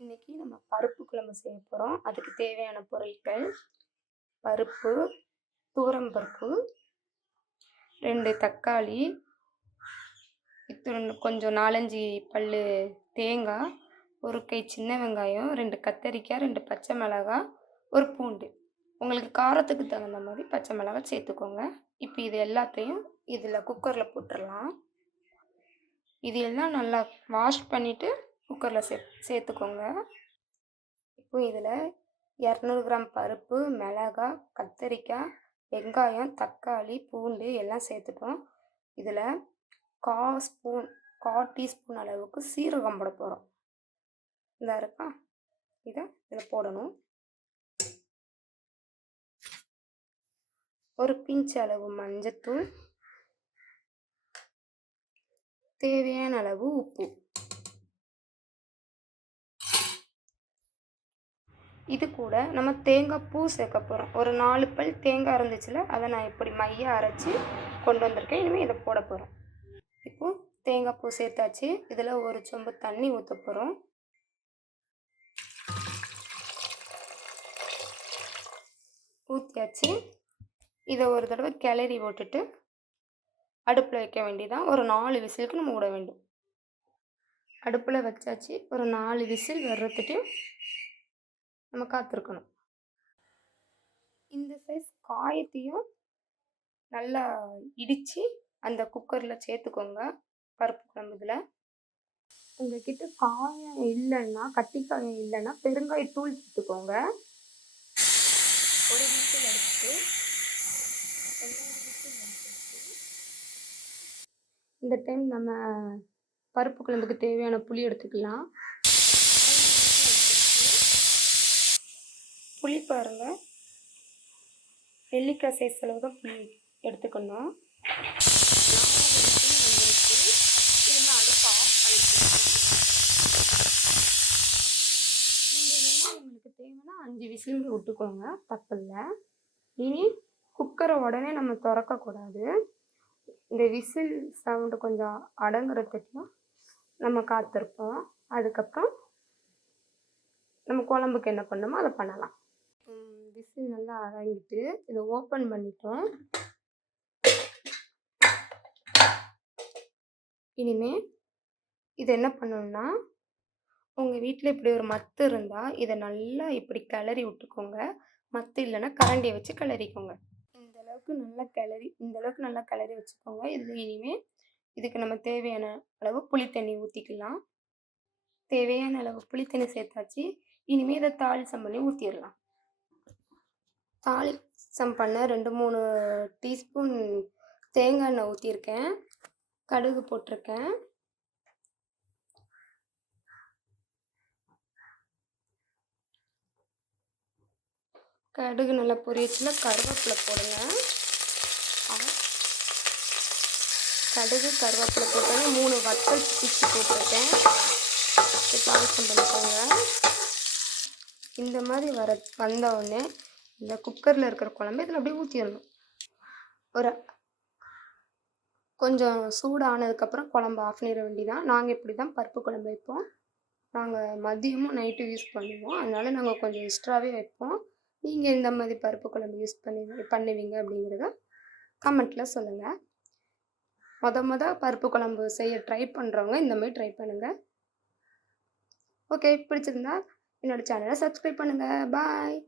இன்றைக்கி நம்ம பருப்பு குழம்பு செய்ய போகிறோம். அதுக்கு தேவையான பொருட்கள்: பருப்பு, துவரம்பருப்பு, 2 தக்காளி, கொஞ்சம் 4-5 பல் தேங்காய், 1 கை சின்ன வெங்காயம், 2 கத்தரிக்காய், 2 பச்சை மிளகாய், 1 பூண்டு. உங்களுக்கு காரத்துக்கு தகுந்த மாதிரி பச்சை மிளகாய் சேர்த்துக்கோங்க. இப்போ இது எல்லாத்தையும் இதில் குக்கரில் போட்டுடலாம். இது எல்லாம் நல்லா வாஷ் பண்ணிவிட்டு குக்கரில் சேர்த்துக்கோங்க. இப்போ இதில் 200 கிராம் பருப்பு, மிளகாய், கத்தரிக்காய், வெங்காயம், தக்காளி, பூண்டு எல்லாம் சேர்த்துட்டோம். இதில் 1/4 டீஸ்பூன் அளவுக்கு சீரகம் போட போகிறோம். இந்த இருக்கா, இதில் போடணும். 1 பிஞ்ச் அளவு மஞ்சத்தூள், தேவையான அளவு உப்பு. இது கூட நம்ம தேங்காய் பூ சேர்க்க போகிறோம். ஒரு 4 பல் தேங்காய் இருந்துச்சுல, அதை நான் இப்படி மையாக அரைச்சி கொண்டு வந்திருக்கேன். இனிமேல் இதை போட போகிறோம். இப்போது தேங்காய் பூ சேர்த்தாச்சு. இதில் 1 சொம்பு தண்ணி ஊற்ற போகிறோம். ஊற்றியாச்சு. இதை ஒரு தடவை கிளறி போட்டுட்டு அடுப்பில் வைக்க வேண்டியதான். ஒரு 4 விசிலுக்கு நம்ம விட வேண்டும். அடுப்பில் வச்சாச்சு. ஒரு 4 விசில் வர்றதுக்கு நம்ம காத்திருக்கணும். இந்த சைஸ் காயத்தையும் நல்லா இடித்து அந்த குக்கரில் சேர்த்துக்கோங்க. பருப்பு குழம்புல உங்ககிட்ட காயம் இல்லைன்னா, கட்டி காயம் இல்லைன்னா பெருங்காயத்தூள் சேர்த்துக்கோங்க. ஒரு விசில் அடிச்சுட்டு இந்த டைம் நம்ம பருப்பு குழம்புக்கு தேவையான புளி எடுத்துக்கலாம். புளி பாருங்கள், நெல்லிக்காய் சைஸ் அளவு தான் புளி எடுத்துக்கணும். உங்களுக்கு தேவைன்னா 5 விசில் விட்டுக்கோங்க, தப்பில்லை. இனி குக்கரை உடனே நம்ம திறக்கக்கூடாது. இந்த விசில் சவுண்டு கொஞ்சம் அடங்குறதுக்கும் நம்ம காத்திருப்போம். அதுக்கப்புறம் நம்ம குழம்புக்கு என்ன பண்ணணுமோ அதை பண்ணலாம். விசில் நல்லா அடங்கிட்டு இதை ஓப்பன் பண்ணிட்டோம். இனிமேல் இது என்ன பண்ணணும்னா, உங்கள் வீட்டில் இப்படி ஒரு மத்து இருந்தால் இதை நல்லா இப்படி கிளறி விட்டுக்கோங்க. மத்து இல்லைன்னா கரண்டியை வச்சு கிளறிக்கோங்க. இந்த அளவுக்கு நல்லா கிளறி வச்சுக்கோங்க. இனிமேல் இதுக்கு நம்ம தேவையான அளவு புளித்தண்ணி ஊற்றிக்கலாம். தேவையான அளவு புளித்தண்ணி சேர்த்தாச்சு. இனிமேல் இதை தாளிசம் பண்ணி ஊற்றிடலாம். தாளிசம் பண்ண 2-3 டீஸ்பூன் தேங்காய் எண்ணெய் ஊற்றிருக்கேன். கடுகு போட்டிருக்கேன். கடுகு நல்லா பொரிச்சுல கருவேப்பிலை போடுங்க. கடுகு கருவேப்பிலை போட்டோன்னா 3 வத்தல் பிச்சு போட்டிருக்கேன். தாளிசம் பண்ணிக்கோங்க. இந்த மாதிரி வந்த உடனே இந்த குக்கரில் இருக்கிற குழம்பு இதில் அப்படியே ஊற்றிடணும். கொஞ்சம் சூடானதுக்கப்புறம் குழம்பு ஆஃப் பண்ணிட வேண்டியதான். நாங்கள் இப்படி தான் பருப்பு குழம்பு வைப்போம். நாங்கள் மதியமும் நைட்டு யூஸ் பண்ணுவோம். அதனால் நாங்கள் கொஞ்சம் எக்ஸ்ட்ராவே வைப்போம். நீங்கள் இந்த மாதிரி பருப்பு குழம்பு யூஸ் பண்ணுவீங்க அப்படிங்கிறத கமெண்ட்டில் சொல்லுங்கள். பருப்பு குழம்பு செய்ய ட்ரை பண்ணுறவங்க இந்த மாதிரி ட்ரை பண்ணுங்கள். ஓகே, பிடிச்சிருந்தா என்னோடய சேனலை சப்ஸ்கிரைப் பண்ணுங்கள். பாய்.